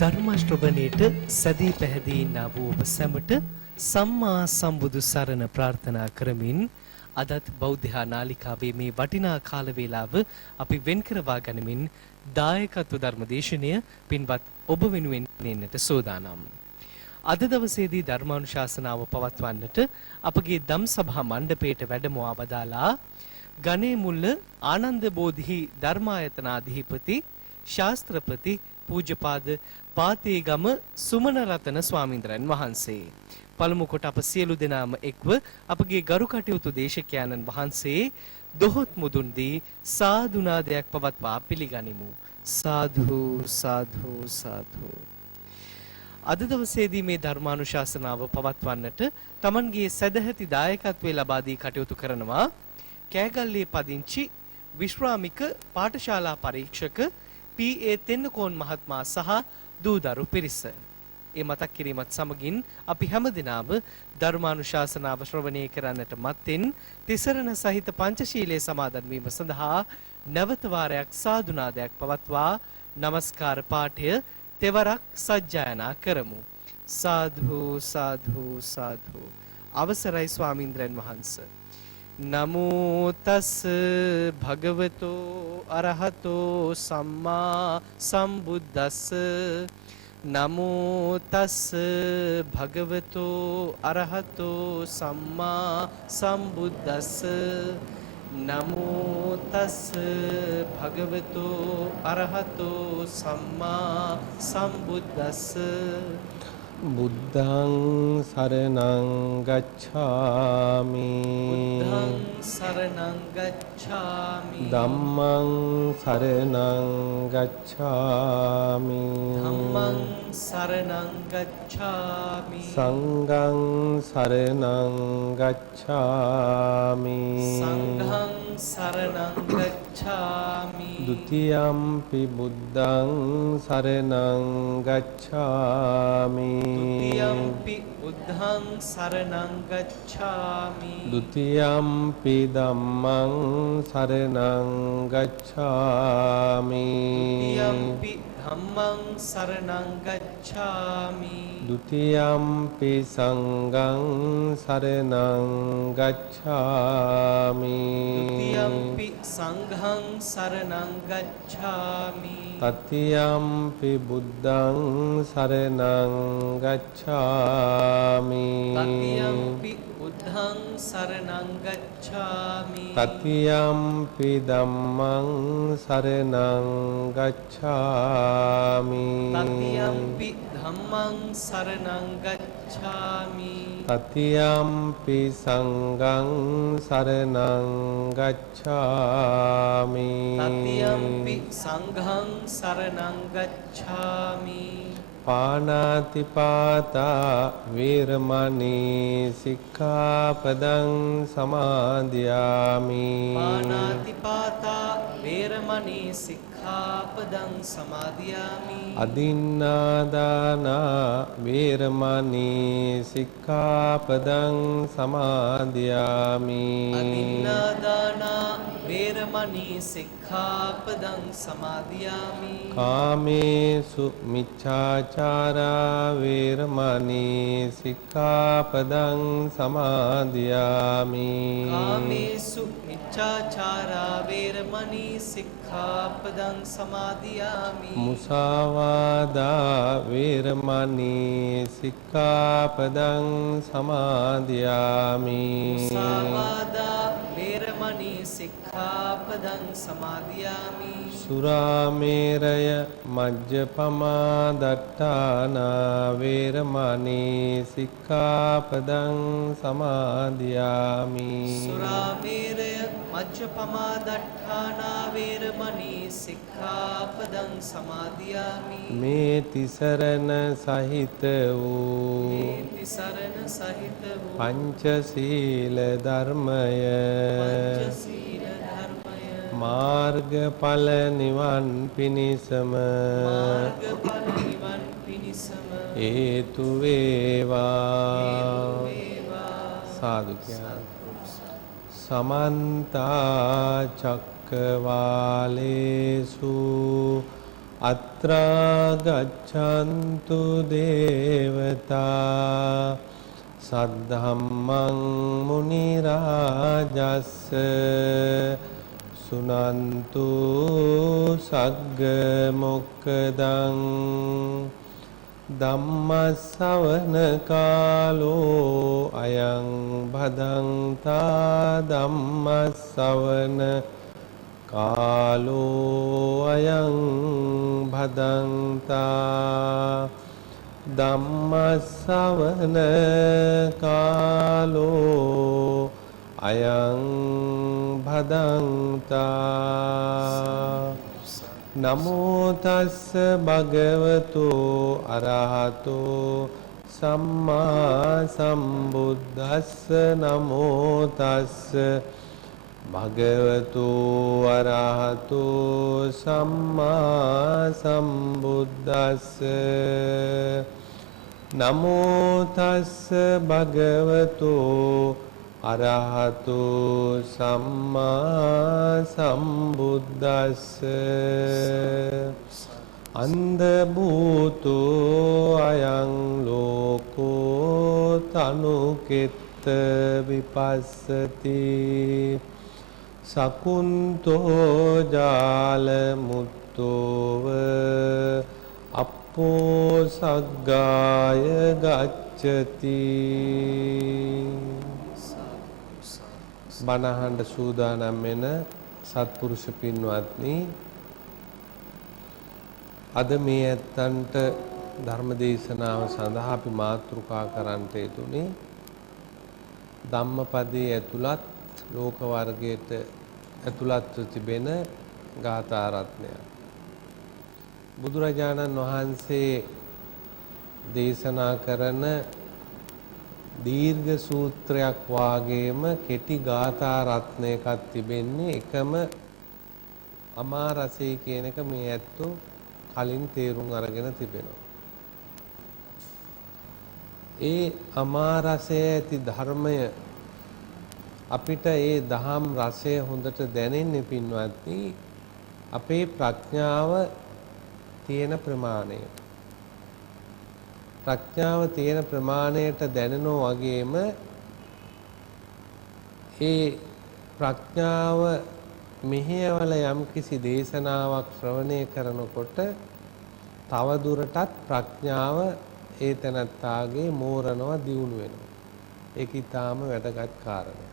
ධර්ම ශ්‍රවණයට සදී පැහැදී ඉන්නා වූ ඔබ සැමට සම්මා සම්බුදු සරණ ප්‍රාර්ථනා කරමින් අදත් බෞද්ධ නාලිකාවේ මේ වටිනා කාල වේලාව අපි වෙන් කරවා ගනිමින් දායකත්ව ධර්ම දේශනය පින්වත් ඔබ වෙනුවෙන් නෙන්නට සෝදානම්. අද දවසේදී ධර්මානුශාසනාව පවත්වන්නට අපගේ දම් සභා මණ්ඩපයට වැඩමවා වදාලා ගණේ මුල්ල ආනන්ද බෝධි ධර්මායතනාධිපති ශාස්ත්‍රපති පූජ්‍යපාද පාතේගම සුමන රතන ස්වාමීන්ද්‍රයන් වහන්සේ. පළමු කොට අප සියලු දෙනාම එක්ව අපගේ ගරු කටයුතු දේශකයන්න් වහන්සේ දොහොත් මුදුන් දී සාදුනාදයක් පවත්වා පිළිගනිමු. සාදු සාදු සාදු. අද දවසේදී මේ ධර්මානුශාසනාව පවත්වන්නට තමන්ගේ සදැහැති දායකත්වයේ ලබා දී කටයුතු කරනවා කෑගල්ලේ පදිංචි විශ්‍රාමික පාඨශාලා පරීක්ෂක පී.ඒ. තෙන්නකෝන් මහත්මයා සහ දූදරු පිරිස. ඒ මතක් කිරීමත් සමගින් අපි හැමදිනම ධර්මානුශාසනාව ශ්‍රවණය කරන්නට මත්තෙන් තිසරණ සහිත පංචශීලයේ සමාදන් වීම සඳහා නැවත වාරයක් සාදුනාදයක් පවත්වා නමස්කාර පාඨය තෙවරක් සජ්ජායනා කරමු. සාදු සාදු සාදු. අවසරයි ස්වාමීන්ද්‍රයන් වහන්සේ. නමෝ තස් භගවතෝ අරහතෝ සම්මා සම්බුද්දස්ස. නමෝ තස් භගවතෝ අරහතෝ සම්මා සම්බුද්දස්ස. නමෝ තස් භගවතෝ අරහතෝ සම්මා සම්බුද්දස්ස. බුද්ධං සරණං ගච්ඡාමි. බුද්ධං සරණං ගච්ඡාමි. ධම්මං සරණං ගච්ඡාමි. ධම්මං සරණං ගච්ඡාමි. සංඝං සරණං ගච්ඡාමි. සංඝං සරණං ගච්ඡාමි. ဒ ුතියම්පි බුද්ධං සරණං ගච්ඡාමි. द्वितीयम्पि बुद्धं शरणं गच्छामि. द्वितीयम्पि धम्मं शरणं गच्छामि. द्वितीयम्पि धम्मं शरणं गच्छामि. द्वितीयम्पि संघं शरणं गच्छामि. द्वितीयम्पि संघं शरणं गच्छामि. तृतीयम्पि बुद्धं शरणं गच्छामि. तृतीयम्पि बुद्धं शरणं गच्छामि. तृतीयम्पि धम्मं शरणं गच्छामि. तृतीयम्पि धम्मं शरणं गच्छामि. तृतीयम्पि संघं शरणं गच्छामि. तृतीयम्पि संघं शरणं गच्छामि. පාණාතිපාතා වේරමණී සික්ඛාපදං සමාදියාමි. පාණාතිපාතා වේරමණී සික්ඛාපදං සමාදියාමි. අදින්නාදානා වේරමණී සික්ඛාපදං සමාදියාමි. අදින්නාදානා වේරමණී සික්ඛාපදං සමාදියාමි. කාමේසු මිච්ඡාචාරා වේරමණී සික්ඛාපදං සමාදියාමි. කාමේසු මිච්ඡාචාරා වේරමණී සික්ඛාපදං සමාදියාමි. මුසාවාදා වේරමණී සික්ඛාපදං සමාදියාමි. මුසාවාදා වේරමණී සික්ඛාපදං සමාදියාමි. සුරාමේරය මජ්ජපමා දට්ඨානා වේරමණී සික්ඛාපදං සමාදියාමි. සුරාමේරය මජ්ජපමා දට්ඨානා වේරමණී සික්ඛාපදං සමාදියාමි. මේ තිසරණ සහිත වූ පංචශීල ධර්මය මාර්ගඵල නිවන් පිණිසම හේතු වේවා. සාදු කියන සමන්ත චක්කවාලේසු අත්‍රා ගච්ඡන්තු දේවතා සද්ධම්මං මුනි රාජස්ස සුනන්තු සග්ග මොක්ඛදං ධම්මස්සවන කාලෝ අයං භදංතා ධම්මස්සවන කාලෝ අයං භදංතා ධම්මස්සවන කාලෝ අයං භදංතා නමෝ තස්ස භගවතු අරහතෝ සම්මා සම්බුද්දස්ස නමෝ තස්ස භගවතු අරහතෝ සම්මා සම්බුද්දස්ස නමෝ තස්ස භගවතු අරහතෝ සම්මා සම්බුද්දස්ස අන්ධ භූතෝ අයං ලෝකෝ තනුකෙත්ත විපස්සති සකුන්තෝ ජාල මුත්තෝව අපෝ සග්ගාය ගච්ඡති බණහඬ සූදානම් වෙන සත්පුරුෂ පින්වත්නි අද මේ ඇත්තන්ට ධර්ම දේශනාව සඳහා අපි මාතෘකා කරන්නට යෙදුනේ ධම්මපදයේ ඇතුළත් ලෝක වර්ගයට ඇතුළත්ව තිබෙන ගාථා රත්නය. බුදුරජාණන් වහන්සේ දේශනා කරන දීර්ඝ සූත්‍රයක් වාගේම කෙටි ගාථා රත්නයකක් තිබෙන්නේ එකම අමා රසය කියන එක මේ ඇත්තෝ කලින් තේරුම් අරගෙන තිබෙනවා. ඒ අමා රසය ඇති ධර්මය අපිට ඒ දහම් රසය හොඳට දැනෙන්නේ පින්වත්නි අපේ ප්‍රඥාව තියෙන ප්‍රමාණයට. ප්‍රඥාව තියෙන ප්‍රමාණයට දැනෙනවා වගේම ඒ ප්‍රඥාව මෙහෙයවල යම්කිසි දේශනාවක් ශ්‍රවණය කරනකොට තව දුරටත් ප්‍රඥාව ඒ තැනත්තාගේ මෝරනවා දියුණු වෙනවා. ඒක ඊටාම වැදගත් කාරණයක්.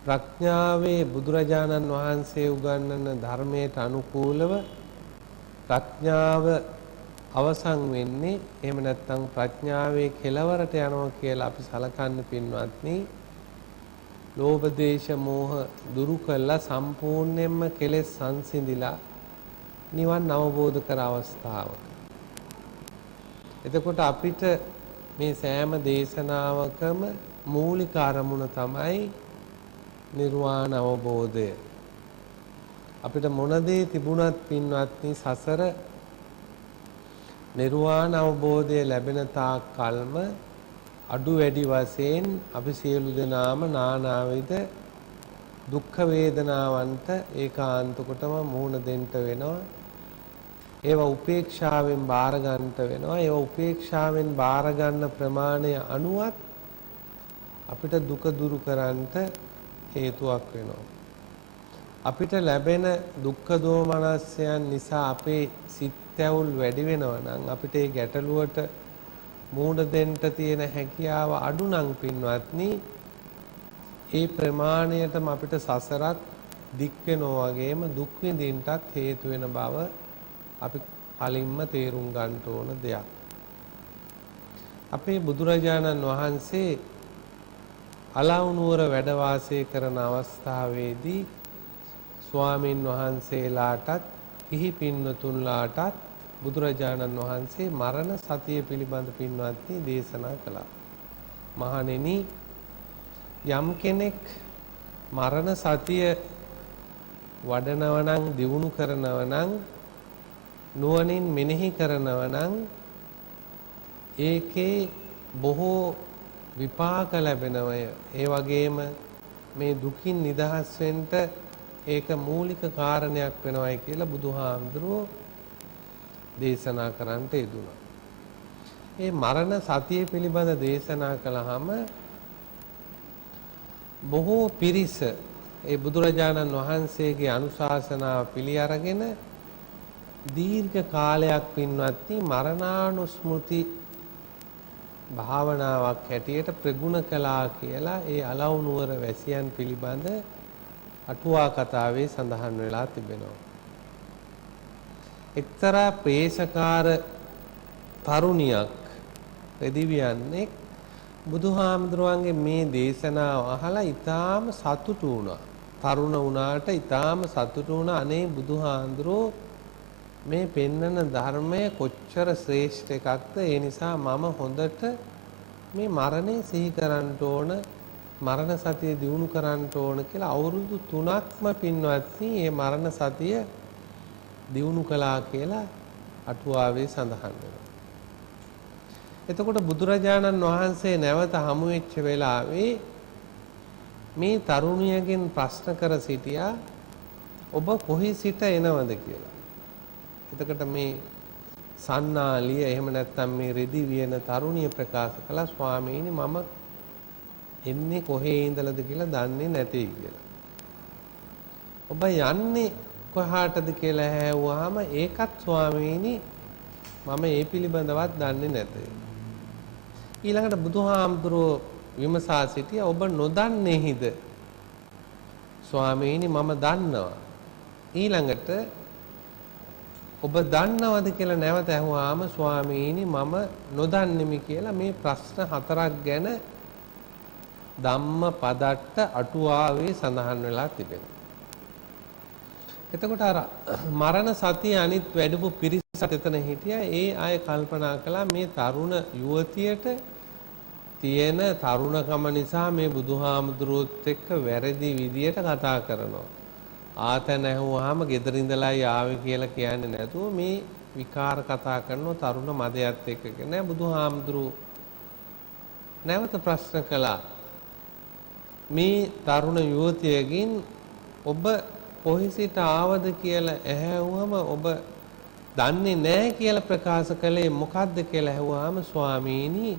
ප්‍රඥාවේ බුදුරජාණන් වහන්සේ උගන්වන ධර්මයට අනුකූලව ප්‍රඥාව අවසන් වෙන්නේ එහෙම නැත්නම් ප්‍රඥාවේ කෙලවරට යනවා කියලා අපි සලකන්න පින්වත්නි ලෝභ දේශ මෝහ දුරු කළා සම්පූර්ණයෙන්ම කෙලෙස් සංසිඳිලා නිවන් අවබෝධ කර අවස්ථාවක. එතකොට අපිට මේ සෑම දේශනාවකම මූලික අරමුණ තමයි නිර්වාණ අවබෝධය. අපිට මොන දේ තිබුණත් පින්වත්නි සසර නිර්වාණ අවබෝධය ලැබෙන තාක් කල්ම අඩු වැඩි වශයෙන් අපි සියලු දෙනාම නානාවිද දුක්ඛ වේදනාවන්ට ඒකාන්ත කොටම මුහුණ දෙන්න වෙනවා. ඒවා උපේක්ෂාවෙන් බාර ගන්නට වෙනවා. ඒවා උපේක්ෂාවෙන් බාර ගන්න ප්‍රමාණය අනුවත් අපිට දුක දුරු කරන්නට හේතුවක් වෙනවා. අපිට ලැබෙන දුක්ඛ දෝමනස්යන් නිසා අපේ සිත් ඇවුල් වැඩි වෙනවා නම් අපිට ඒ ගැටලුවට මූණ දෙන්න තියෙන හැකියාව අඩු නම් පින්වත්නි ඒ ප්‍රමාණයටම අපිට සසරක් දික් වෙනවා වගේම දුක් විඳින්නටත් හේතු වෙන බව අපි කලින්ම තේරුම් ගන්න ඕන දෙයක්. අපේ බුදුරජාණන් වහන්සේ අලව්නුවර වැඩ වාසය කරන අවස්ථාවේදී ස්වාමින් වහන්සේලාටත් කිහි පින්වතුන්ලාටත් බුදුරජාණන් වහන්සේ මරණ සතිය පිළිබඳ පින්වත්නි දේශනා කළා. මහණෙනි යම් කෙනෙක් මරණ සතිය වඩනවා නම් දියුණු කරනවා නම් නුවණින් මෙනෙහි කරනවා නම් ඒකේ බොහෝ විපාක ලැබෙනවය. ඒ වගේම මේ දුකින් නිදහස් වෙන්න ඒක මූලික කාරණයක් වෙනවයි කියලා බුදුහාමුදුරුවෝ දේශනා කරන්නට යෙදුණා. මේ මරණ සතිය පිළිබඳ දේශනා කළාම බොහෝ පිරිස ඒ බුදුරජාණන් වහන්සේගේ අනුශාසනාව පිළි අරගෙන දීර්ඝ කාලයක් පින්වත්නි මරණානුස්මෘති භාවනාවක් හැටියට ප්‍රගුණ කළා කියලා ඒ අලව් නුවර වැසියන් පිළිබඳ අටුවා කතාවේ සඳහන් වෙලා තිබෙනවා. එක්තරා ප්‍රේෂකාර තරුණියක් රෙදිවියන්නේ බුදුහාමුදුරුවන්ගේ මේ දේශනාව අහලා ඊටාම සතුටු වුණා. තරුණ වුණාට ඊටාම සතුටු වුණා. අනේ බුදුහාමුදුරුවෝ මේ පෙන්වන ධර්මය කොච්චර ශ්‍රේෂ්ඨ එකක්ද. ඒ නිසා මම හොඳට මේ මරණය සිහි කරන්න ඕන, මරණ සතිය දියුණු කරන්න ඕන කියලා අවුරුදු 3ක්ම පින්වත්නි මේ මරණ සතිය දියුණු කළා කියලා අටුවාවේ සඳහන් වෙනවා. එතකොට බුදුරජාණන් වහන්සේ නැවත හමු වෙච්ච වෙලාවේ මේ තරුණියගෙන් ප්‍රශ්න කර සිටියා ඔබ කොහි සිට එනවද කියලා. එතකොට මේ සන්නාලිය එහෙම නැත්නම් මේ රෙදි වියන තරුණිය ප්‍රකාශ කළා ස්වාමීනි මම එන්නේ කොහේ ඉඳලාද කියලා දන්නේ නැtei කියලා. ඔබ යන්නේ කොහාටද කියලා ඇහුවාම ඒකත් ස්වාමීනි මම ඒ පිළිබඳවත් දන්නේ නැtei. ඊළඟට බුදුහාමුදුරුවෝ විමසා සිටියා ඔබ නොදන්නේහිද? ස්වාමීනි මම දන්නවා. ඊළඟට ඔබ දන්නවද කියලා නැවත ඇහුවාම ස්වාමීනි මම නොදන්නෙමි කියලා මේ ප්‍රශ්න 4ක් ගැන ධම්මපදට්ට අටුවාවේ සඳහන් වෙලා තිබෙනවා. එතකොට අර මරණ සතිය අනිත් වැඩිපු පිරිසක් එතන හිටියා. ඒ අය කල්පනා කළා මේ තරුණ යුවතියට තියෙන තරුණකම නිසා මේ බුදුහාමුදුරුවොත් එක්ක වැරදි විදියට කතා කරනවා. ආතන ඇහුවාම ගෙදර ඉඳලායි ආවේ කියලා කියන්නේ නැතුව මේ විකාර කතා කරන තරුණ මදයත් එක්ක නෑ. බුදුහාමුදුරුවෝ නැවත ප්‍රශ්න කළා මේ තරුණ යුවතියකින් ඔබ කොහි සිට ආවද කියලා ඇහුවම ඔබ දන්නේ නැහැ කියලා ප්‍රකාශ කළේ මොකද්ද කියලා ඇහුවාම ස්වාමීනි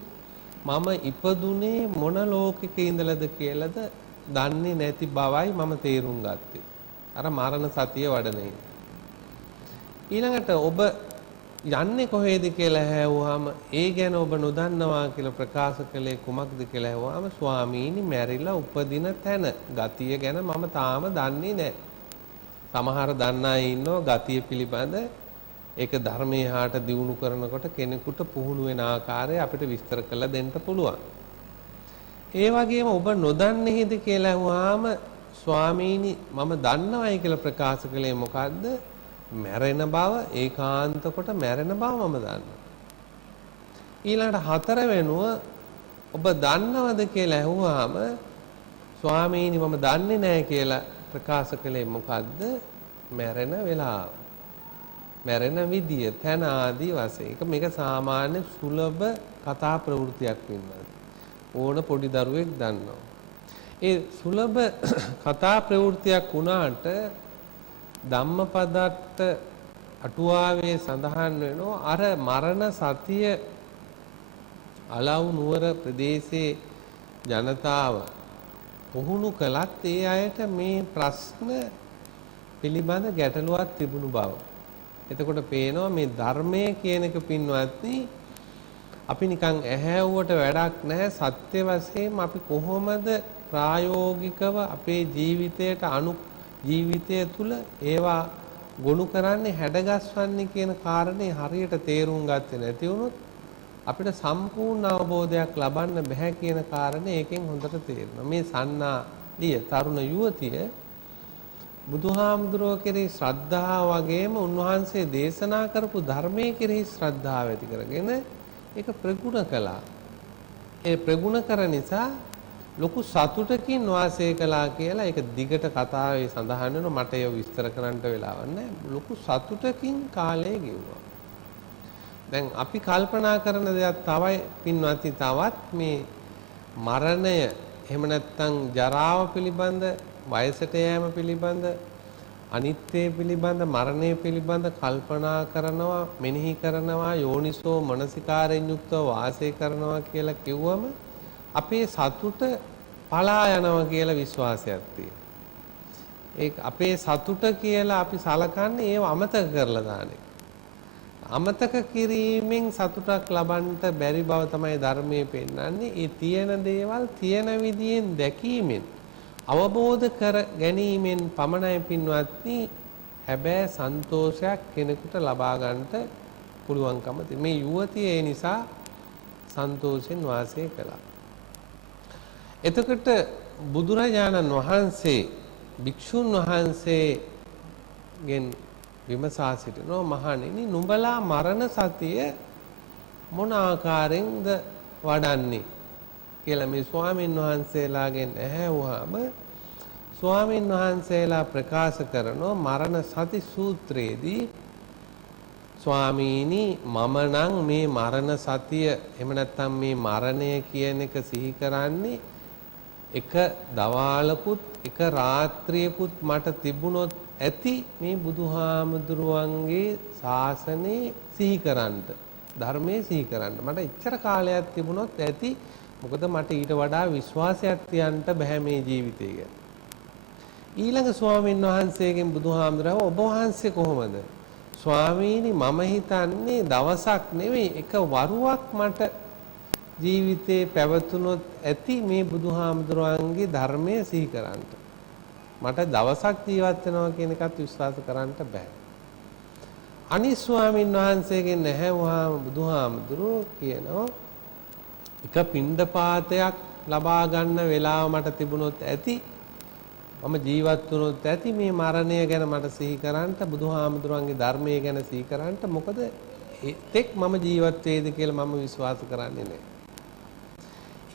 මම ඉපදුනේ මොන ලෝකෙක ඉඳලාද කියලාද දන්නේ නැති බවයි මම තේරුම් ගත්තේ. අර මරණ සතිය වඩනේ. ඊළඟට ඔබ යන්නේ කොහේද කියලා ඇහුවාම ඒ ගැන ඔබ නොදන්නවා කියලා ප්‍රකාශ කළේ කුමක්ද කියලා ඇහුවාම ස්වාමීනි මැරිලා උපදින තැන ගතිය ගැන මම තාම දන්නේ නැහැ. සමහර දන්න අය ඉන්නවා ගතිය පිළිබඳ ඒක ධර්මයේ හාට දියුණු කරනකොට කෙනෙකුට පුහුණු වෙන ආකාරය අපිට විස්තර කරලා දෙන්න පුළුවන්. ඒ වගේම ඔබ නොදන්නේද කියලා අහුවාම ස්වාමීනි මම දන්නවයි කියලා ප්‍රකාශ කළේ මොකද්ද? මැරෙන බව ඒකාන්ත කොට මැරෙන බව මම දන්නවා. ඊළඟට 4 වෙනුව ඔබ දන්නවද කියලා අහුවාම ස්වාමීනි මම දන්නේ නැහැ කියලා ප්‍රකාශ කළේ මොකද්ද? මැරෙන වෙලාව. මැරෙන විදිය, තැන ආදී වශයෙන්. මේක සාමාන්‍ය සුලභ කතා ප්‍රවෘත්තියක් වෙනවා. ඕන පොඩි දරුවෙක් දන්නවා. ඒ සුලභ කතා ප්‍රවෘත්තියක් වුණාට ධම්මපදට්ට අටුවාවේ සඳහන් වෙනවා අර මරණ සතිය අලව් නුවර ප්‍රදේශයේ ජනතාව පුහුණු කළත් ඒ අයට මේ ප්‍රශ්න පිළිබඳ ගැටලුවක් තිබුණු බව. එතකොට පේනවා මේ ධර්මය කියන එක පින්වත්නි අපි නිකන් ඇහැව්වට වැඩක් නැහැ. සත්‍ය වශයෙන් අපි කොහොමද ප්‍රායෝගිකව අපේ ජීවිතය තුළ ඒවා ගොනු කරන්නේ හැඩගස්වන්නේ කියන කාරණේ හරියට තේරුම් ගත්තේ නැති වුණොත් අපිට සම්පූර්ණ අවබෝධයක් ලබන්න බෑ කියන කාරණේ ඒකෙන් හොඳට තේරෙනවා. මේ සන්නාලිය තරුණ යුවතිය බුදුහාමුදුරුවෝ කෙරෙහි ශ්‍රද්ධාව වගේම උන්වහන්සේ දේශනා කරපු ධර්මයේ කෙරෙහි ශ්‍රද්ධාව ඇති කරගෙන ඒක ප්‍රගුණ කළා. ඒ ප්‍රගුණ කර නිසා ලොකු සතුටකින් වාසය කළා කියලා ඒක දිගට කතාවේ සඳහන් වෙනවා. මට ඒක විස්තර කරන්න වෙලාවක් නැහැ. ලොකු සතුටකින් කාලය ගෙවුවා. දැන් අපි කල්පනා කරන දේක් තවයි පින්වත්නි තවත් මේ මරණය එහෙම නැත්නම් ජරාව පිළිබඳ වයසට යෑම පිළිබඳ අනිත්‍ය පිළිබඳ මරණය පිළිබඳ කල්පනා කරනවා මෙනෙහි කරනවා යෝනිසෝ මනසිකාරයෙන් යුක්තව වාසය කරනවා කියලා කිව්වම අපේ සතුට පලා යනවා කියලා විශ්වාසයක් තියෙනවා. ඒ අපේ සතුට කියලා අපි සලකන්නේ ඒව අමතක කරලා දාන එක. අමතක කිරීමෙන් සතුටක් ලබන්නට බැරි බව තමයි ධර්මයේ පෙන්වන්නේ. ඒ තියෙන දේවල් තියෙන විදියෙන් දැකීමෙන් අවබෝධ කර ගැනීමෙන් පමණයි පින්වත්නි හැබැයි සන්තෝෂයක් කෙනෙකුට ලබා ගන්නට පුළුවන්කම තියෙන. මේ යුවතිය ඒ නිසා සන්තෝෂෙන් වාසය කළා. එතකොට බුදුරජාණන් වහන්සේ භික්ෂුන් වහන්සේගෙන් විමසා සිටිනවා මහණෙනි නුඹලා මරණ සතිය මොන ආකාරයෙන්ද වඩන්නේ කියලා මේ ස්වාමීන් වහන්සේලාගෙන් ඇහැවුවාම ස්වාමීන් වහන්සේලා ප්‍රකාශ කරනවා මරණ සති සූත්‍රයේදී ස්වාමීනි මම නම් මේ මරණ සතිය එහෙම නැත්නම් මේ මරණය කියන එක සිහි කරන්නේ එක දවාලකුත් එක රාත්‍රියකුත් මට තිබුණොත් ඇති මේ බුදුහාමුදුරුවන්ගේ ශාසනය සිහි කරන්නට ධර්මයේ සිහි කරන්න මට එච්චර කාලයක් තිබුණොත් ඇති මොකද මට ඊට වඩා විශ්වාසයක් තියන්න බෑ මේ ජීවිතය ගැන. ඊළඟ ස්වාමීන් වහන්සේගෙන් බුදුහාමුදුරුවෝ ඔබ වහන්සේ කොහොමද? ස්වාමීනි මම හිතන්නේ දවසක් නෙවෙයි එක වරුවක් මට ජීවිතේ පැවතුනොත් ඇති මේ බුදුහාමුදුරුවන්ගේ ධර්මයේ සිහි කරන්නට. මට දවසක් ජීවත් වෙනවා කියන එකත් විශ්වාස කරන්න බෑ. අනිත් ස්වාමීන් වහන්සේගෙන් ඇහැවුවාම බුදුහාමුදුරුවෝ කියනවා එක පිණ්ඩපාතයක් ලබා ගන්න වෙලාව මට තිබුණොත් ඇති මම ජීවත් වුණොත් ඇති මේ මරණය ගැන මට සිහි කරන්නට බුදුහාමුදුරුවන්ගේ ධර්මයේ ගැන සිහි කරන්නට මොකද එතෙක් මම ජීවත් වේද කියලා මම විශ්වාස කරන්නේ නැහැ.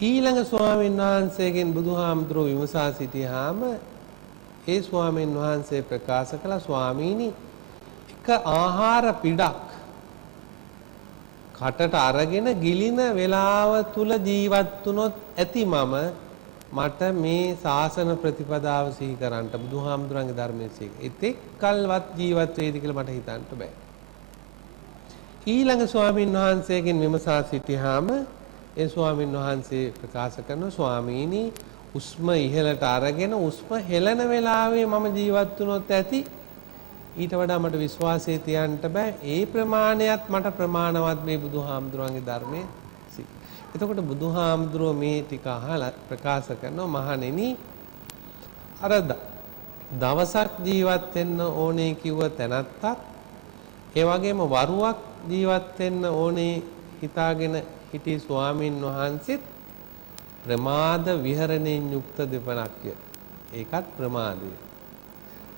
ඊළඟ ස්වාමීන් වහන්සේගෙන් බුදුහාමුදුරුවෝ විමසා සිටියාම ඒ ස්වාමීන් වහන්සේ ප්‍රකාශ කළා ස්වාමීනි එක ආහාර පිටක් කටට අරගෙන ගිලින වේලාව තුල ජීවත් වුණොත් ඇති මට මේ ශාසන ප්‍රතිපදාව සිහි කරන්නට බුදුහාමුදුරන්ගේ ධර්මයේ සිහි. එතෙක් කල්වත් ජීවත් වේද කියලා මට හිතන්න බෑ. ඊළඟ ස්වාමීන් වහන්සේගෙන් විමසා සිටියාම ඒ ස්වාමීන් වහන්සේ ප්‍රකාශ කරනවා ස්වාමීනි උස්ම ඉහළට අරගෙන උස්ම හෙළන වෙලාවේ මම ජීවත් වුණොත් ඇති ඊට වඩා මට විශ්වාසය තියන්න බෑ ඒ ප්‍රමාණයත් මට ප්‍රමාණවත් මේ බුදුහාමුදුරන්ගේ ධර්මයේ සිහි. එතකොට බුදුහාමුදුරුවෝ මේ ටික අහලා ප්‍රකාශ කරනවා මහණෙනි අර දවසක් ජීවත් වෙන්න ඕනේ කිව්ව තැනත්තත් ඒ වගේම වරුවක් ජීවත් වෙන්න ඕනේ හිතාගෙන හිටි ස්වාමින් වහන්සේත් ප්‍රමාද විහරණයෙන් යුක්ත දෙපණක්ය. ඒකත් ප්‍රමාදය.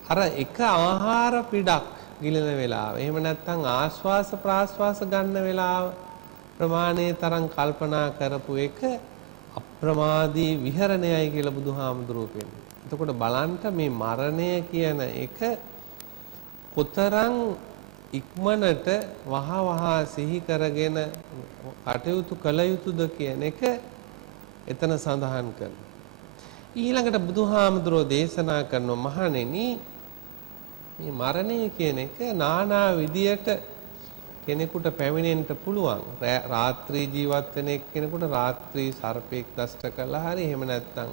අර එක ආහාර පිටක් ගිලන වෙලාව. එහෙම නැත්නම් ආශ්වාස ප්‍රාශ්වාස ගන්න වෙලාව ප්‍රමාණයේ තරම් කල්පනා කරපු එක අප්‍රමාදී විහරණයයි කියලා බුදුහාමුදුරුවෝ කියනවා. එතකොට බලන්න මේ මරණය කියන එක කොතරම් ඉක්මනට වහ සිහි කරගෙන කටයුතු කළ යුතුද කියන එක එතන සඳහන් කරනවා. ඊළඟට බුදුහාමුදුරුවෝ දේශනා කරන මහණෙනි මේ මරණය කියන එක নানা විදියට කෙනෙකුට පැමිණෙන්න පුළුවන්. රාත්‍රී ජීවත් වෙන කෙනෙකුට රාත්‍රී සර්පෙක් දෂ්ට කළා හරි එහෙම නැත්නම්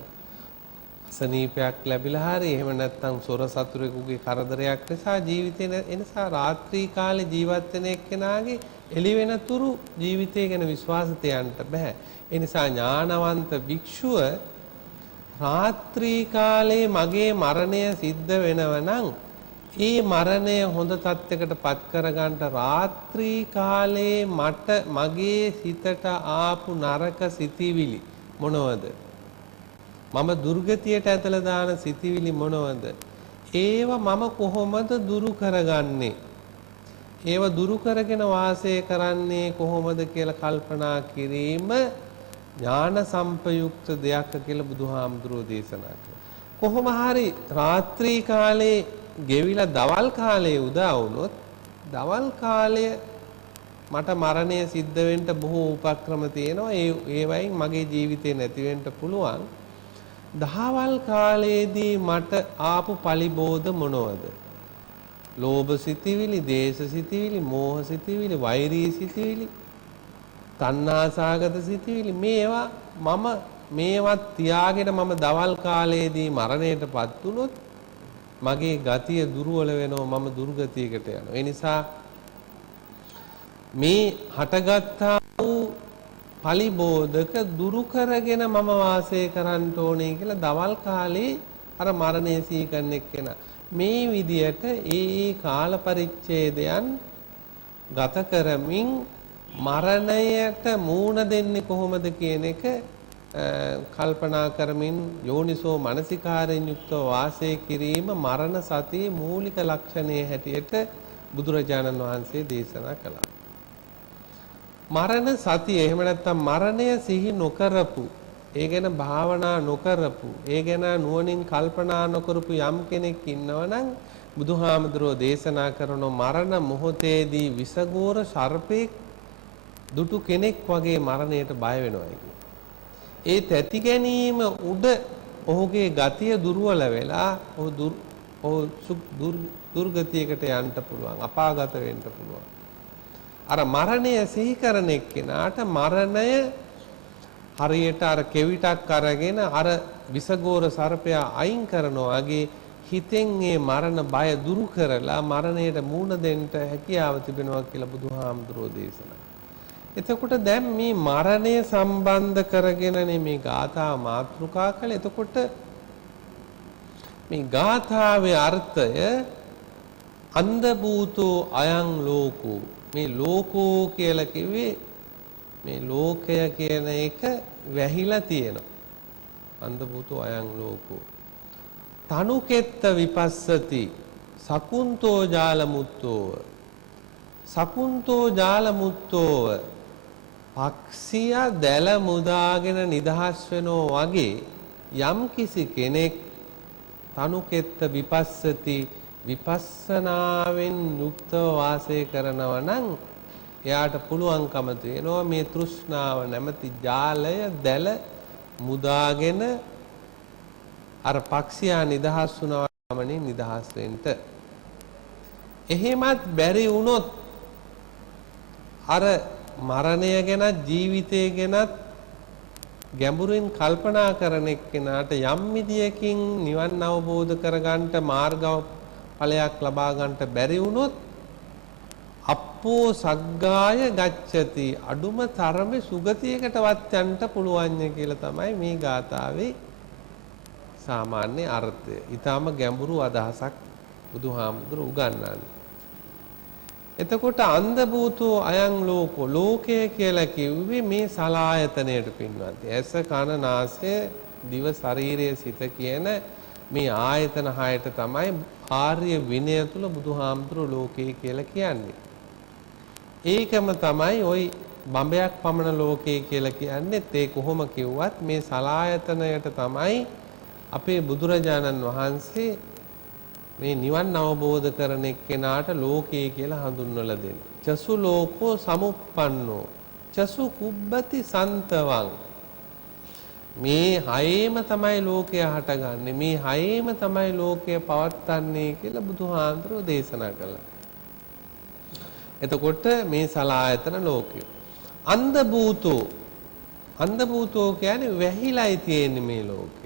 අසනීපයක් ලැබිලා හරි එහෙම නැත්නම් සොර සතුරෙකුගේ කරදරයක් නිසා ජීවිතේ එනිසා රාත්‍රී කාලේ ජීවත් වෙන එක්කෙනාගේ එළි වෙන තුරු ජීවිතය ගැන විශ්වාස තියන්න බෑ. ඒ නිසා ඥානවන්ත භික්ෂුව රාත්‍රී කාලේ මගේ මරණය සිද්ධ වෙනව නම් ඒ මරණය හොඳ තත්යකට පත් කරගන්න රාත්‍රී කාලේ මට මගේ සිතට ආපු නරක සිතිවිලි මොනවද? මම දුර්ගතියට ඇදලා දාන සිතිවිලි මොනවද? ඒව මම කොහොමද දුරු කරගන්නේ? ඒව දුරු කරගෙන වාසය කරන්නේ කොහොමද කියලා කල්පනා කිරීම ඥාන සම්පයුක්ත දෙයක් කියලා බුදුහාමුදුරුවෝ දේශනා කළා. කොහොම හරි රාත්‍රී කාලේ ගෙවිලා දවල් කාලේ උදා වුණොත් දවල් කාලය මට මරණය සිද්ධ වෙන්න බොහෝ උපක්‍රම තියෙනවා. ඒ වයින් මගේ ජීවිතේ නැති වෙන්න පුළුවන්. දහවල් කාලයේදී මට ආපු පලිබෝධ මොනවද? ලෝභ සිතිවිලි, දේශ සිතිවිලි, මෝහ සිතිවිලි, වෛරී සිතිවිලි, තණ්හාසගත සිතිවිලි මේවා මම මේවත් තියාගෙන මම දවල් කාලයේදී මරණයටපත් වුණොත් මගේ ගතිය දුර්වල වෙනවා මම දුර්ගතියකට යනවා. ඒ නිසා මේ හටගත්තා වූ පලිබෝධක දුරු කරගෙන මම වාසය කරන්න ඕනේ කියලා දවල් කාලේ අර මරණය සීකරන එක්කෙනා මේ විදියට ඒ කාල පරිච්ඡේදයන් ගත කරමින් මරණයට මූණ දෙන්නේ කොහොමද කියන එක කල්පනා කරමින් යෝනිසෝ මනසිකාරයෙන් යුක්තව වාසය කිරීම මරණ සතියේ මූලික ලක්ෂණයේ හැටියට බුදුරජාණන් වහන්සේ දේශනා කළා. මරණ සතිය එහෙම නැත්නම් මරණය සිහි නොකරපු, ඒ ගැන භාවනා නොකරපු, ඒ ගැන නුවණින් කල්පනා නොකරපු යම් කෙනෙක් ඉන්නවනම් බුදුහාමුදුරෝ දේශනා කරන මරණ මොහොතේදී විසගෝර සර්පෙක් දුටු කෙනෙක් වගේ මරණයට බය වෙනවා කියන්නේ. ඒ තැති ගැනීම උඩ ඔහුගේ ගතිය දුර්වල වෙලා ඔහු දුර්ගතියකට යන්න පුළුවන්, අපාගත වෙන්න පුළුවන්. අර මරණය සිහි කරන එක්කෙනාට මරණය හරියට අර කෙවිතක් අරගෙන අර විසගෝර සර්පයා අයින් කරනවා වගේ හිතෙන් මේ මරණ බය දුරු කරලා මරණයට මූණ දෙන්න හැකියාව තිබෙනවා කියලා බුදුහාමුදුරෝ දේශනා. එතකොට දැන් මේ මරණය සම්බන්ධ කරගෙන මේ ගාථා මාතෘකා කළේ. එතකොට මේ ගාථාවේ අර්ථය අන්ධ භූතෝ අයං ලෝකෝ, මේ ලෝකෝ කියලා කිව්වේ මේ ලෝකය කියන එක වැහිලා තියෙනවා. අන්ධ භූතෝ අයං ලෝකෝ තනුකෙත්ත විපස්සති සකුන්තෝ ජාලමුත්තෝව, සකුන්තෝ ජාලමුත්තෝව පක්ෂියා දැල මුදාගෙන නිදහස් වෙනෝ වගේ යම් කිසි කෙනෙක් තනුකෙත්ත විපස්සති විපස්සනාවෙන් යුක්තව වාසය කරනවා නම් එයාට පුළුවන්කම තියෙනවා මේ තෘෂ්ණාව නැමැති ජාලය දැල මුදාගෙන අර පක්ෂියා නිදහස් වුණා ගමනින් නිදහස් වෙන්න. එහෙමත් බැරි වුණොත් අර මරණය ගැන ජීවිතය ගැනත් ගැඹුරින් කල්පනා කරන එක්කෙනාට යම් විදියකින් නිවන් අවබෝධ කරගන්නට මාර්ගඵලයක් ලබා ගන්නට බැරි වුණොත් අප්පෝ සග්ගාය ගච්ඡති, අඩුම තරමේ සුගතියකටවත් යන්න පුළුවන් කියලා තමයි මේ ගාථාවේ සාමාන්‍ය අර්ථය. ඊටාම ගැඹුරු අදහසක් බුදුහාමුදුරුවෝ උගන්වන්නේ. එතකොට අන්ධ භූතෝ අයං ලෝකෝ, ලෝකය කියලා කිව්වේ මේ සලායතනයට පින්වත්. ඇස කන නාසය දිව ශරීරය සිත කියන මේ ආයතන හයට තමයි ආර්ය විනය තුල බුදුහාමුදුරුවෝ ලෝකය කියලා කියන්නේ. ඒකම තමයි ওই බඹයක් පමණ ලෝකය කියලා කියන්නේ. ඒ කොහොම කිව්වත් මේ සලායතනයට තමයි අපේ බුදුරජාණන් වහන්සේ මේ නිවන් අවබෝධ කරන එක්කෙනාට ලෝකය කියලා හඳුන්වලා දෙන්නේ. චසු ලෝකෝ සමුප්පන්නෝ චසු කුබ්බති සන්තවං, මේ හයේම තමයි ලෝකය හටගන්නේ, මේ හයේම තමයි ලෝකය පවත්න්නේ කියලා බුදුහාඳුරෝ දේශනා කළා. එතකොට මේ සලායතන ලෝකය. අන්ධ භූතෝ, අන්ධ භූතෝ කියන්නේ වැහිලායි තියෙන්නේ මේ ලෝකය.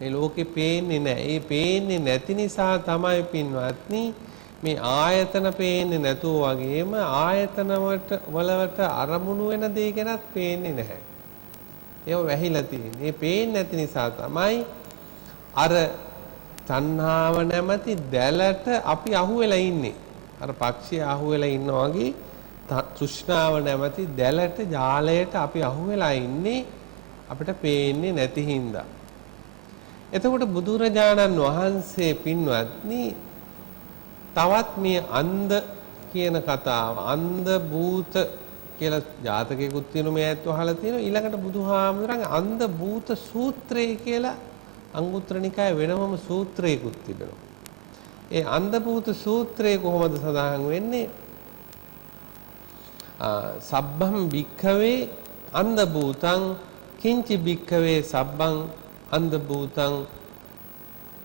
මේ ලෝකේ පේන්නේ නැහැ. ඒ පේන්නේ නැති නිසා තමයි පින්වත්නි මේ ආයතන පේන්නේ නැතුව වගේම ආයතන වලට අරමුණු වෙන දේ ගැනත් පේන්නේ නැහැ. ඒව වැහිලා තියෙන්නේ. මේ පේන්නේ නැති නිසා තමයි අර තණ්හාව නැමැති දැලට අපි අහු වෙලා ඉන්නේ. අර පක්ෂිය අහු වෙලා ඉන්නා වගේ තෘෂ්ණාව නැමැති දැලට ජාලයට අපි අහු වෙලා ඉන්නේ අපිට පේන්නේ නැති හින්දා. එතකොට බුදුරජාණන් වහන්සේ පින්වත්නි තවත් මේ අන්ධ කියන කතාව, අන්ධ භූත කියලා ජාතකයකුත් තියෙනවා, මේ ඇත්ත අහලා තියෙනවා. ඊළඟට බුදුහාමුදුරන්ගේ අන්ධ භූත සූත්‍රය කියලා අංගුත්තර නිකායේ වෙනමම සූත්‍රයකුත් තිබෙනවා. ඒ අන්ධ භූත සූත්‍රය කොහොමද සඳහන් වෙන්නේ? සබ්බම් භික්ඛවේ අන්ධ භූතං කිංචි භික්ඛවේ සබ්බං අන්ධ භූතං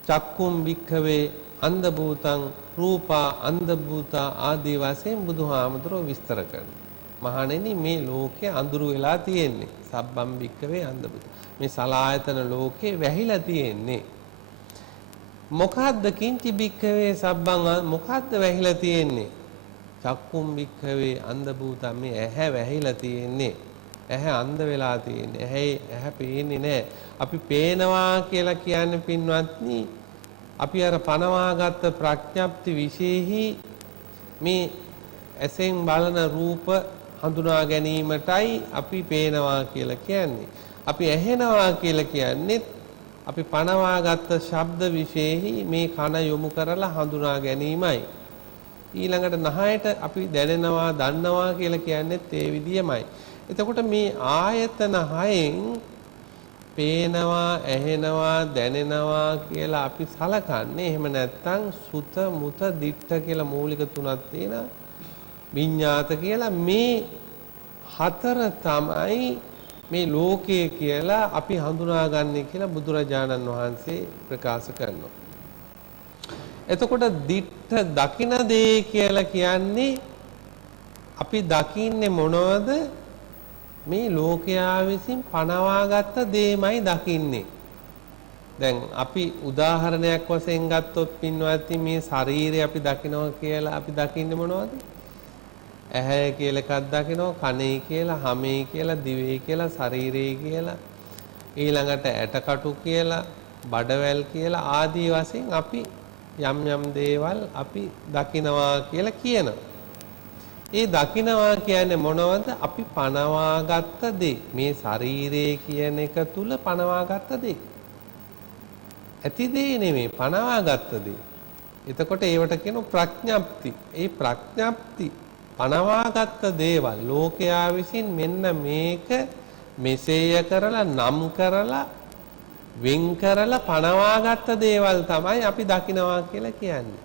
චක්කුම් භික්ඛවේ අන්ධ භූතං රූපා අන්ධ භූතා ආදී වශයෙන් බුදුහාමුදුරුවෝ විස්තර කරනවා. මහණෙනි මේ ලෝකේ අඳුරු වෙලා තියෙන්නේ. සබ්බම් භික්කවේ අන්ධ භූත. මේ සලායතන ලෝකේ වැහිලා තියෙන්නේ. මොකද්ද කිංචි භික්කවේ සබ්බං මොකද්ද වැහිලා තියෙන්නේ? චක්කුම් භික්කවේ අන්ධ භූතං මේ ඇහැ වැහිලා තියෙන්නේ. ඇහැ අන්ධ වෙලා තියෙන්නේ. ඇහැ පේන්නේ නැහැ. අපි පේනවා කියලා කියන්නේ පින්වත්නි අපි අර පනවාගත්ත ප්‍රඥප්ති විශේෂෙහි මේ ඇසෙන් බලන රූප හඳුනා ගැනීමටයි අපි පේනවා කියලා කියන්නේ. අපි ඇහෙනවා කියලා කියන්නේ අපි පනවාගත්ත ශබ්ද විශේෂෙහි මේ කන යොමු කරලා හඳුනා ගැනීමයි. ඊළඟට නහයට අපි දැනෙනවා දන්නවා කියලා කියන්නේත් ඒ විදියමයි. එතකොට මේ ආයතන හයෙන් පේනවා ඇහෙනවා දැනෙනවා කියලා අපි සලකන්නේ. එහෙම නැත්නම් සුත මුත දිට්ඨ කියලා මූලික තුනක් තියෙනවා. විඤ්ඤාත කියලා මේ හතර තමයි මේ ලෝකය කියලා අපි හඳුනාගන්නේ කියලා බුදුරජාණන් වහන්සේ ප්‍රකාශ කරනවා. එතකොට දිට්ඨ දකින දේ කියලා කියන්නේ අපි දකින්නේ මොනවද? මේ ලෝකයා විසින් පනවාගත්ත දේමයි දකින්නේ. දැන් අපි උදාහරණයක් වශයෙන් ගත්තොත් පින්වත්නි මේ ශරීරය අපි දකිනවා කියලා අපි දකින්නේ මොනවද? ඇහැ කියලා එකක් දකිනවා, කනේ කියලා, හමේ කියලා, දිවේ කියලා, ශරීරේ කියලා, ඊළඟට ඇටකටු කියලා, බඩවැල් කියලා ආදී වශයෙන් අපි යම් යම් දේවල් අපි දකිනවා කියලා කියනවා. ඒ දකිනවා කියන්නේ මොනවද? අපි පනවාගත්ත දේ. මේ ශරීරය කියන එක තුල පනවාගත්ත දේ. ඇති දේ නෙමෙයි පනවාගත්ත දේ. එතකොට ඒවට කියන ප්‍රඥප්ති. ඒ ප්‍රඥප්ති පනවාගත්ත දේවල් ලෝකයා විසින් මෙන්න මේක මෙසේය කරලා නම් කරලා වෙන් කරලා පනවාගත්ත දේවල් තමයි අපි දකිනවා කියලා කියන්නේ.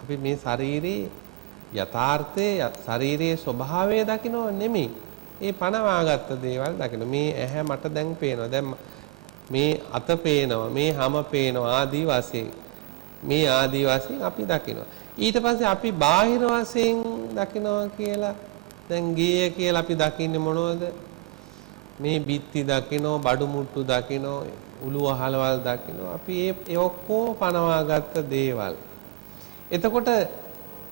අපි මේ ශරීරේ යථාර්ථයේ ශරීරයේ ස්වභාවය දකිනව නෙමෙයි. ඒ පනවාගත්ත දේවල් දකින. මේ ඇහැ මට දැන් පේනවා. දැන් මේ අත පේනවා. මේ හම පේනවා ආදී වශයෙන්. මේ ආදී වශයෙන් අපි දකිනවා. ඊට පස්සේ අපි බාහිර වශයෙන් දකිනවා කියලා දැන් ගේය කියලා අපි දකින්නේ මොනවද? මේ බිත්ති දකිනෝ, බඩු මුට්ටු දකිනෝ, උළු අහලවල් දකිනෝ. අපි ඒ ඔක්කොම පනවාගත්ත දේවල්. එතකොට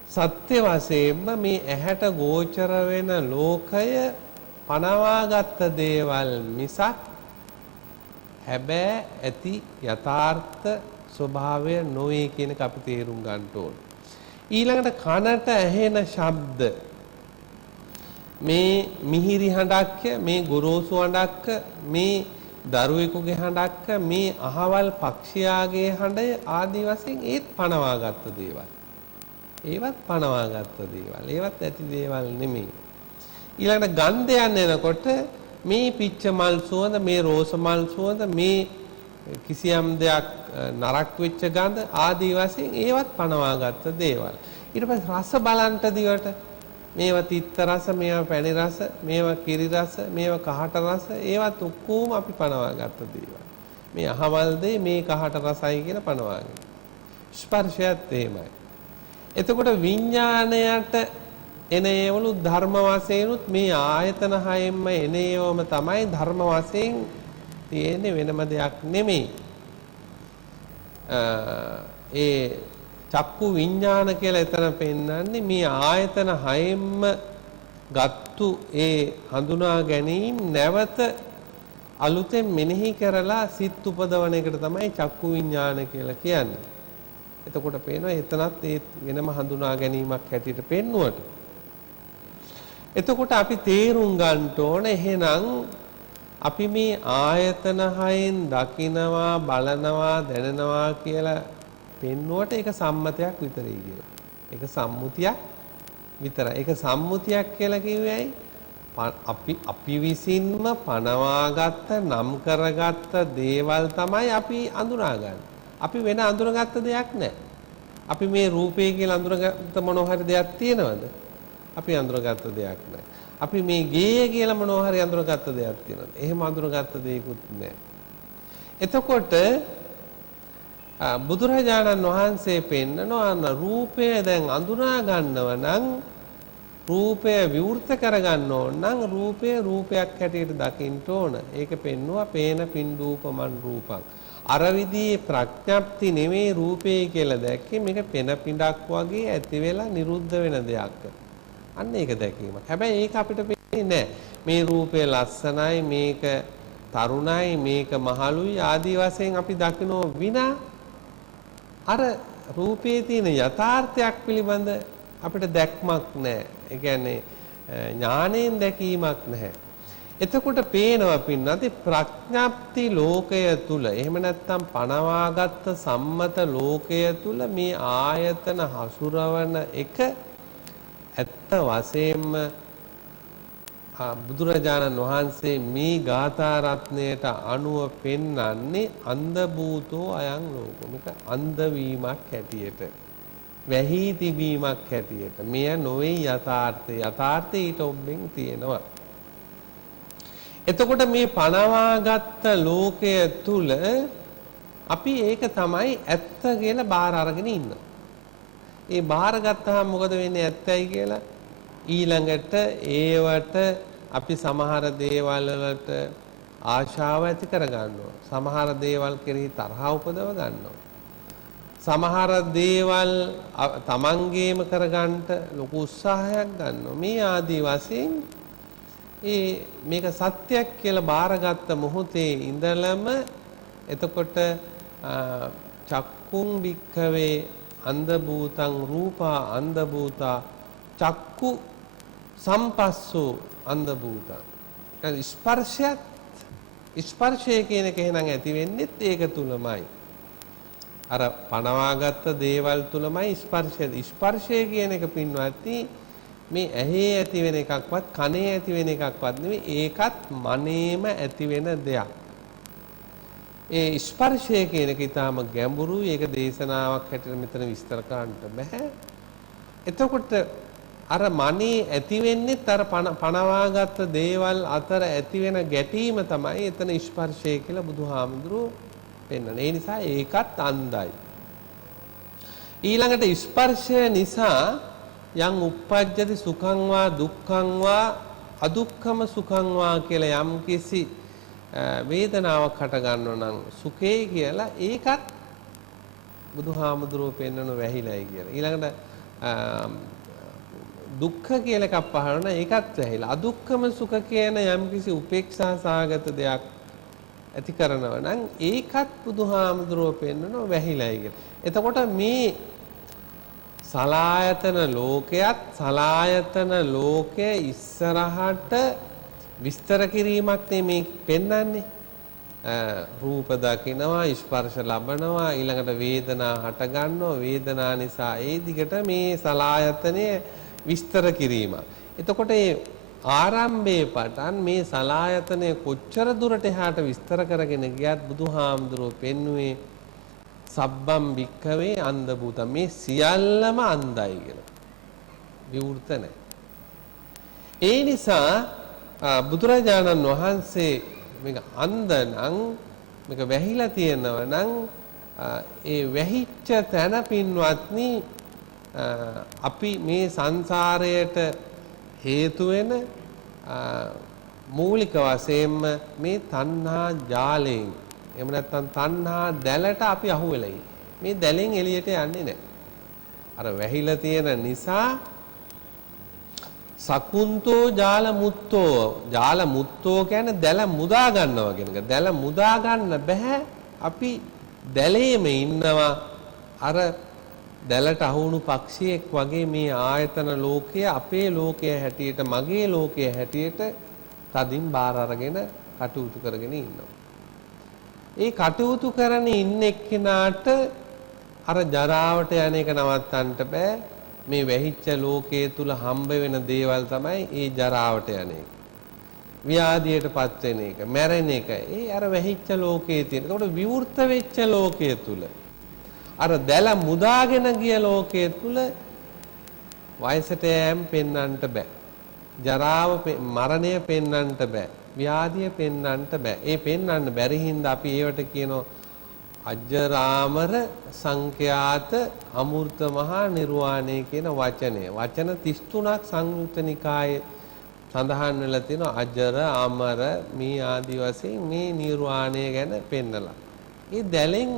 සත්‍ය වශයෙන්ම මේ ඇහැට ගෝචර වෙන ලෝකය පනවාගත්ත දේවල් මිසක් හැබෑ ඇති යථාර්ථ ස්වභාවය නොවේ කියන එක අපි තේරුම් ගන්න ඕන. ඊළඟට කනට ඇහෙන ශබ්ද මේ මිහිරි හඬක්ක, මේ ගොරෝසු හඬක්ක, මේ දරුවෙකුගේ හඬක්ක, මේ අහවල් පක්ෂියාගේ හඬය ආදී වශයෙන් ඒත් පනවාගත්ත දේවල්. ඒවත් පනවාගත්ත දේවල්. ඒවත් ඇති දේවල් නෙමෙයි. ඊළඟට ගන්ධයන් එනකොට මේ පිච්ච මල් සුවඳ, මේ රෝස මල් සුවඳ, මේ කිසියම් දෙයක් නරක් වෙච්ච ගඳ ආදී වශයෙන් ඒවත් පනවාගත්ත දේවල්. ඊට පස්සේ රස බලන්ට දිවට මේවා තිත්ත රස, මේවා පැණි රස, මේවා කිරි රස, මේවා කහට රස, ඒවත් ඔක්කොම අපි පනවාගත්ත දේවල්. මේ අහවල් දේ මේ කහට රසයි කියලා පනවාගෙන. ස්පර්ශයත් එහෙමයි. එතකොට විඥාණයට එන ඒවලු ධර්ම වශයෙන්ුත් මේ ආයතන හයෙන්ම එන ඒවම තමයි ධර්ම වශයෙන් තියෙන්නේ, වෙනම දෙයක් නෙමෙයි. ඒ චක්කු විඥාන කියලා එතන පෙන්වන්නේ මේ ආයතන හයෙන්ම ගත්තු ඒ හඳුනා ගැනීම නැවත අලුතෙන් මෙනෙහි කරලා සිත් උපදවන එකට තමයි චක්කු විඥාන කියලා කියන්නේ. එතකොට පේනවා එතනත් ඒ වෙනම හඳුනා ගැනීමක් හැටියට පෙන්නුවට. එතකොට අපි තේරුම් ගන්න ඕන එහෙනම් අපි මේ ආයතන හයෙන් දකිනවා, බලනවා, දැනෙනවා කියලා පෙන්නුවට ඒක සම්මතයක් විතරයි කියලා. ඒක සම්මුතියක් විතරයි. ඒක සම්මුතියක් කියලා කිව්වේ ඇයි? අපි විසින්ම පනවාගත්ත, නම් කරගත්ත දේවල් තමයි අපි අඳුනාගන්නේ. අපි වෙන අඳුරගත්ත දෙයක් නැහැ. අපි මේ රූපේ කියලා අඳුරගත්ත මොනවා හරි දෙයක් තියෙනවද? අපි අඳුරගත්ත දෙයක් නැහැ. අපි මේ ගේය කියලා මොනවා හරි අඳුරගත්ත දෙයක් තියෙනවද? එහෙම අඳුරගත්ත දෙයක්වත් නැහැ. එතකොට බුදුරජාණන් වහන්සේ පෙන්නනවා රූපය දැන් අඳුනා ගන්නව නම් රූපය විවෘත කරගන්න ඕන නම් රූපය රූපයක් හැටියට දකින්න ඕන. ඒක පෙන්නවා පේන පින්ඩූපමන් රූපං. අර විදිහේ ප්‍රඥප්ති නෙමේ රූපේ කියලා දැක්කේ මේක පෙන පිඬක් වගේ ඇති වෙලා නිරුද්ධ වෙන දෙයක්. අන්න ඒක දැකීමක්. හැබැයි ඒක අපිට පේන්නේ නැහැ. මේ රූපය ලස්සනයි, මේක තරුණයි, මේක මහලුයි ආදී වශයෙන් අපි දකිනෝ විනා අර රූපයේ තියෙන යථාර්ථයක් පිළිබඳ අපිට දැක්මක් නැහැ. ඒ කියන්නේ ඥාණයෙන් දැකීමක් නැහැ. එතකොට පේනවා පින්නත් ප්‍රඥාප්ති ලෝකය තුල එහෙම නැත්නම් පණවාගත්ත සම්මත ලෝකය තුල මේ ආයතන හසුරවන එක ඇත්ත වශයෙන්ම බුදුරජාණන් වහන්සේ මේ ගාථා රත්නයට අනුව පෙන්වන්නේ අන්ධ භූතෝ අයං ලෝකෝ. මේක අන්ධ වීමක් හැටියට, වැහි තිබීමක් හැටියට. මෙය නොවේ යථාර්ථය. යථාර්ථය ඊට ඔබෙන් තියෙනවා. එතකොට මේ පනවාගත්ත ලෝකය තුල අපි ඒක තමයි ඇත්ත කියලා බාර අරගෙන ඉන්නවා. ඒ බාර ගත්තාම මොකද වෙන්නේ ඇත්තයි කියලා? ඊළඟට ඒවට අපි සමහර දේවල් වලට ආශාව ඇති කර ගන්නවා. සමහර දේවල් කෙරෙහි තරහ උපදව ගන්නවා. සමහර දේවල් තමන්ගේම කරගන්න ලොකු උත්සාහයක් ගන්නවා. මේ ආදී වශයෙන් මේක සත්‍යයක් කියලා බාරගත්ත මොහොතේ ඉඳලම එතකොට චක්කුං භික්ඛවේ අන්ධ භූතං රූපා අන්ධ භූතා චක්කු සම්පස්සෝ අන්ධ භූතං. ස්පර්ශය කියන එක එහෙනම් ඇති වෙන්නේත් ඒක තුලමයි. අර පනවාගත්ත දේවල් තුලමයි ස්පර්ශය. ස්පර්ශය කියන එක පින්වත්නි මේ ඇහි ඇති වෙන එකක්වත් කනේ ඇති වෙන එකක්වත් නෙවෙයි, ඒකත් මනේම ඇති වෙන දෙයක්. ඒ ස්පර්ශය කියන එක ඊටාම ගැඹුරුයි. ඒක දේශනාවක් හැටියට මෙතන විස්තර කරන්න බෑ. එතකොට අර මනේ ඇති වෙන්නේත් අර පනවාගත්ත දේවල් අතර ඇති වෙන ගැටීම තමයි එතන ස්පර්ශය කියලා බුදුහාමුදුරුවෝ පෙන්වන්නේ. ඒ නිසා ඒකත් අන්ධයි. ඊළඟට ස්පර්ශය නිසා යම් uppajjati සුඛං වා දුක්ඛං වා අදුක්ඛම සුඛං වා කියලා යම් කිසි වේදනාවක් හට ගන්නව නම් සුඛේ කියලා ඒකත් බුදුහාමුදුරුවෝ පෙන්වන වැහිලයි කියලා. ඊළඟට දුක්ඛ කියලා එකක් පහළන ඒකත් වැහිලා. අදුක්ඛම සුඛ කියන යම් කිසි උපේක්ෂා සාගත දෙයක් ඇති කරනව නම් ඒකත් බුදුහාමුදුරුවෝ පෙන්වන වැහිලයි කියලා. එතකොට මේ සලායතන ලෝකයක් සලායතන ලෝකයේ ඉස්සරහට විස්තර කිරීමක් නෙමේ පෙන්වන්නේ. රූප දකිනවා, ස්පර්ශ ලබනවා, ඊළඟට වේදනා හට ගන්නවා, වේදනා නිසා ඒ දිගට මේ සලායතනය විස්තර කිරීමක්. එතකොට ඒ ආරම්භයේ පටන් මේ සලායතනය කොච්චර දුරට එහාට විස්තර කරගෙන ගියත් බුදුහාමුදුරුවෝ පෙන්වුවේ සබ්බම් භික්ඛවේ අන්ධ භූතං. මේ සියල්ලම අන්ධයි කියලා. විවෘත නැහැ. ඒ නිසා බුදුරජාණන් වහන්සේ මේක අන්ධ නම් මේක වැහිලා තියෙනවා නම් ඒ වැහිච්ච තැන පින්වත්නි අපි මේ සංසාරයට හේතු වෙන මූලික වශයෙන්ම මේ තණ්හා ජාලයෙන් එහෙම නැත්නම් තණ්හා දැලට අපි අහු වෙලා ඉන්නේ. මේ දැලෙන් එළියට යන්නේ නැහැ. අර වැහිලා තියෙන නිසා සකුන්තෝ ජාල මුත්තෝ කියන්නේ දැල මුදා ගන්නවා කියන එක. දැල මුදා ගන්න බෑ. අපි දැලේම ඉන්නවා. අර දැලට අහුණු පක්ෂියෙක් වගේ මේ ආයතන ලෝකය අපේ ලෝකය හැටියට, මගේ ලෝකය හැටියට තදින් බාර අරගෙන කටයුතු කරගෙන ඉන්නවා. ඒ කටයුතු කරන ඉන්න එක්කෙනාට අර ජරාවට යන එක නවත්තන්න බෑ. මේ වැහිච්ච ලෝකයේ තුල හම්බ වෙන දේවල් තමයි ඒ ජරාවට යන එක. ව්‍යාධියටපත් වෙන එක, මැරෙන එක. ඒ අර වැහිච්ච ලෝකයේ තියෙන. ඒකට විවෘත වෙච්ච ලෝකයේ තුල අර දැල මුදාගෙන ගිය ලෝකයේ තුල වයසට යෑම පෙන්වන්නට බෑ. ජරාව මරණය පෙන්වන්නට බෑ. ව්‍යාධිය පෙන්වන්නට බෑ. ඒ පෙන්වන්න බැරි හින්දා අපි ඒවට කියනවා අජරාමර සංඛ්‍යාත අමූර්ත මහා නිර්වාණය කියන වචනය. වචන 33ක් සංයුත්ත නිකායේ සඳහන් වෙලා තියෙනවා. අජර අමර මේ ආදි වශයෙන් මේ නිර්වාණය ගැන පෙන්නලා. ඒ දැලෙන්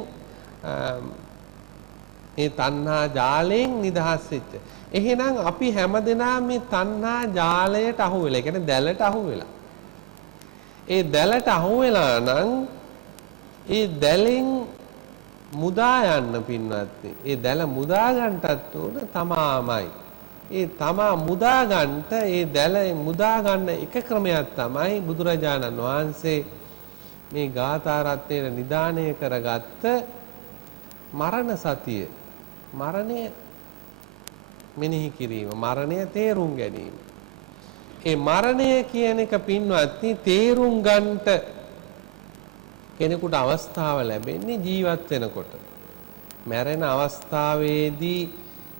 මේ තණ්හා ජාලයෙන් නිදහස් වෙච්ච. එහෙනම් අපි හැමදෙනාම මේ තණ්හා ජාලයට අහු වෙලා, ඒ කියන්නේ දැලට අහු වෙලා. ඒ දැලට අහු වෙලා නම් ඒ දැලෙන් මුදා යන්න පින්වත්නි. ඒ දැල මුදා ගන්නටත් උන තමාමයි. ඒ තමා මුදා ගන්නට ඒ දැල මුදා ගන්න එක ක්‍රමයක් තමයි බුදුරජාණන් වහන්සේ මේ ගාථා රත්නයේ නිදාණය කරගත්ත මරණ සතිය. මරණය මෙනෙහි කිරීම, මරණය තේරුම් ගැනීම. ඒ මරණය කියන එක පින්වත්නි තේරුම් ගන්නට කෙනෙකුට අවස්ථාව ලැබෙන්නේ ජීවත් වෙනකොට. මැරෙන අවස්ථාවේදී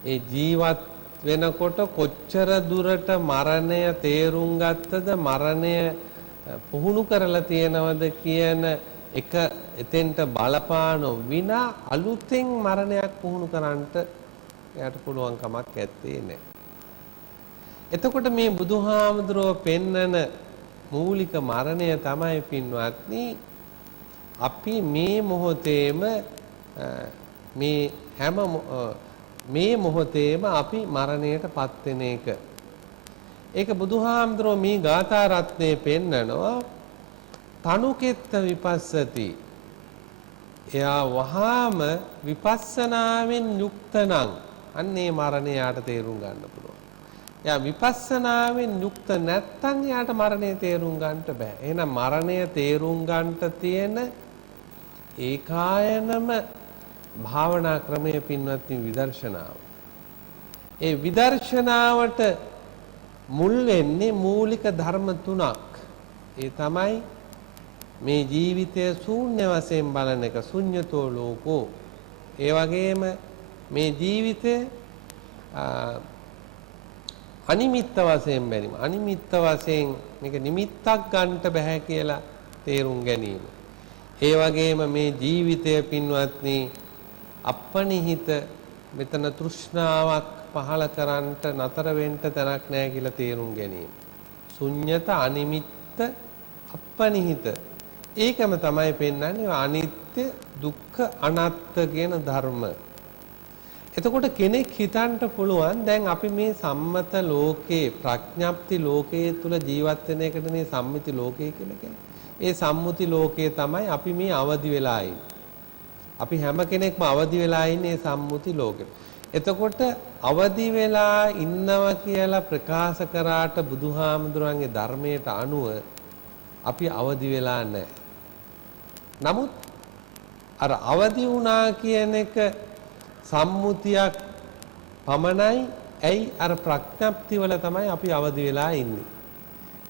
ඒ ජීවත් වෙනකොට කොච්චර දුරට මරණය තේරුම් ගත්තද, මරණය පුහුණු කරලා තියෙනවද කියන එක එතෙන්ට බලපාන විනා අලුතෙන් මරණයක් පුහුණු කරන්නට එයාට පුළුවන් කමක් ඇත්තේ නැහැ. එතකොට මේ බුදුහාමුදුරුවෝ පෙන්නන මූලික මරණය තමයි පින්වත්නි අපි මේ මොහොතේම මේ මොහොතේම අපි මරණයටපත් වෙන එක. ඒක බුදුහාමුදුරුවෝ මේ ගාථා රත්නයේ පෙන්නනවා. තනුකෙත්ත විපස්සති. එයා වහාම විපස්සනාවෙන් යුක්ත නම් අන්නේ මරණය යාට තේරුම් ගන්න පුළුවන්. එයා විපස්සනාවෙන් යුක්ත නැත්නම් යාට මරණය තේරුම් ගන්නට බෑ. එහෙනම් මරණය තේරුම් ගන්නට තියෙන ඒකායනම භාවනා ක්‍රමය පින්වත්නි විදර්ශනාව. ඒ විදර්ශනාවට මුල් වෙන්නේ මූලික ධර්ම තුනක්. ඒ තමයි මේ ජීවිතය ශූන්‍ය වශයෙන් බලන එක, ශුන්‍යතෝ ලෝකෝ. ඒ වගේම මේ ජීවිතය අනිමිත්ත වශයෙන් බැලීම. අනිමිත්ත වශයෙන් මේක නිමිත්තක් ගන්නට බෑ කියලා තේරුම් ගැනීම. ඒ වගේම මේ ජීවිතය පින්වත්නි අපනිහිත, මෙතන තෘෂ්ණාවක් පහළ කරන්නට නතර වෙන්න තැනක් නැහැ කියලා තේරුම් ගැනීම. ශුන්‍යත, අනිමිත්ත, අපනිහිත. ඒකම තමයි පෙන්වන්නේ අනිත්‍ය, දුක්ඛ, අනාත්ම කියන ධර්ම. එතකොට කෙනෙක් හිතන්න පුළුවන් දැන් අපි මේ සම්මත ලෝකේ, ප්‍රඥප්ති ලෝකයේ තුල ජීවත් වෙන එකට මේ සම්මිති ලෝකය කියලා කියන්නේ. ඒ සම්මුති ලෝකයේ තමයි අපි මේ අවදි වෙලා ඉන්නේ. අපි හැම කෙනෙක්ම අවදි වෙලා ඉන්නේ සම්මුති ලෝකෙට. එතකොට අවදි වෙලා ඉන්නවා කියලා ප්‍රකාශ කරාට බුදුහාමුදුරන්ගේ ධර්මයට අනුව අපි අවදි වෙලා නැහැ. නමුත් අර අවදි වුණා කියන එක සම්මුතියක් පමණයි. ඇයි? අර ප්‍රඥප්ති වල තමයි අපි අවදි වෙලා ඉන්නේ.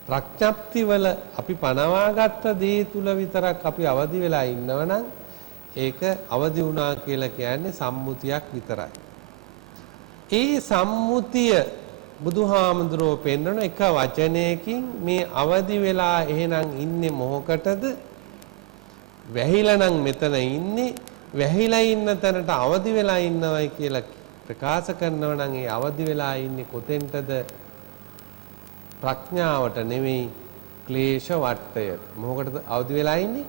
ප්‍රඥප්ති වල අපි පනවාගත්ත දේ තුල විතරක් අපි අවදි වෙලා ඉන්නවනම් ඒක අවදි වුණා කියලා කියන්නේ සම්මුතියක් විතරයි. ඒ සම්මුතිය බුදුහාමුදුරුවෝ පෙන්වන එක වචනයකින් මේ අවදි වෙලා එහෙනම් ඉන්නේ මොහොකටද? වැහිලා නම් මෙතන ඉන්නේ. වැහිලා ඉන්න තැනට අවදි වෙලා ඉන්නවයි කියලා ප්‍රකාශ කරනවා නම් ඒ අවදි වෙලා ඉන්නේ කොතෙන්ටද? ප්‍රඥාවට නෙවෙයි, ක්ලේශ වට්ටයට. මොකටද අවදි වෙලා ඉන්නේ?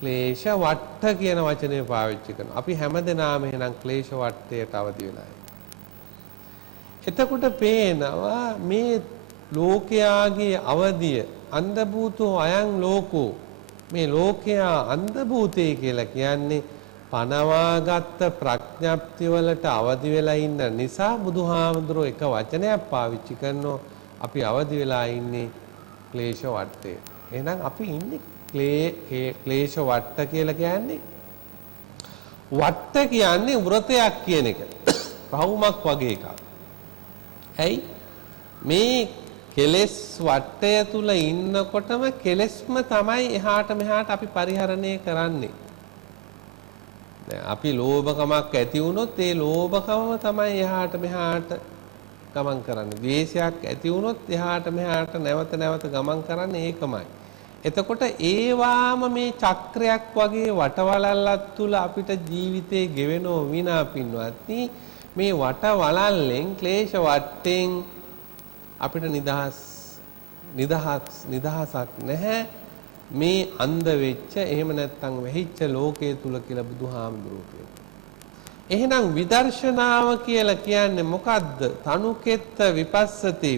ක්ලේශ වට්ට කියන වචනය පාවිච්චි කරනවා. අපි හැමදෙනාම එහෙනම් ක්ලේශ වට්ටයට අවදි වෙලා ඉන්නේ. එතකොට පේනවා මේ ලෝකයාගේ අවදිය අන්ධ භූතෝ අයං ලෝකෝ. මේ ලෝකයා අන්ධ භූතේ කියලා කියන්නේ පනවාගත්ත ප්‍රඥප්ති වලට අවදි වෙලා ඉන්න නිසා බුදුහාමුදුරුවෝ එක වචනයක් පාවිච්චි කරනවා. අපි අවදි වෙලා ඉන්නේ ක්ලේශ වට්ටේ. එහෙනම් අපි ඉන්නේ ක්ලේශ වට්ට කියලා කියන්නේ වට්ට කියන්නේ වෘතයක් කියන එක. රවුමක් වගේ එකක්. ඇයි? මේ කෙලෙස් වට්ටය තුල ඉන්නකොටම කෙලෙස්ම තමයි එහාට මෙහාට අපි පරිහරණය කරන්නේ. දැන් අපි ලෝභකමක් ඇති වුණොත් ඒ ලෝභකම තමයි එහාට මෙහාට ගමන් කරන්නේ. ද්වේෂයක් ඇති වුණොත් එහාට මෙහාට නැවත නැවත ගමන් කරන්නේ ඒකමයි. එතකොට ඒවාම මේ චක්‍රයක් වගේ වටවලල්ලක් තුල අපිට ජීවිතේ ගෙවෙනෝ විනා පින්වත්නි මේ වටවලල්ලෙන් ක්ලේශ වටෙන් අපිට නිදහසක් නැහැ මේ අන්ධ වෙච්ච එහෙම නැත්නම් වෙහිච්ච ලෝකයේ තුල කියලා බුදුහාමුදුරුවෝ කියනවා. එහෙනම් විදර්ශනාව කියලා කියන්නේ මොකද්ද? තනුකෙත්ත විපස්සති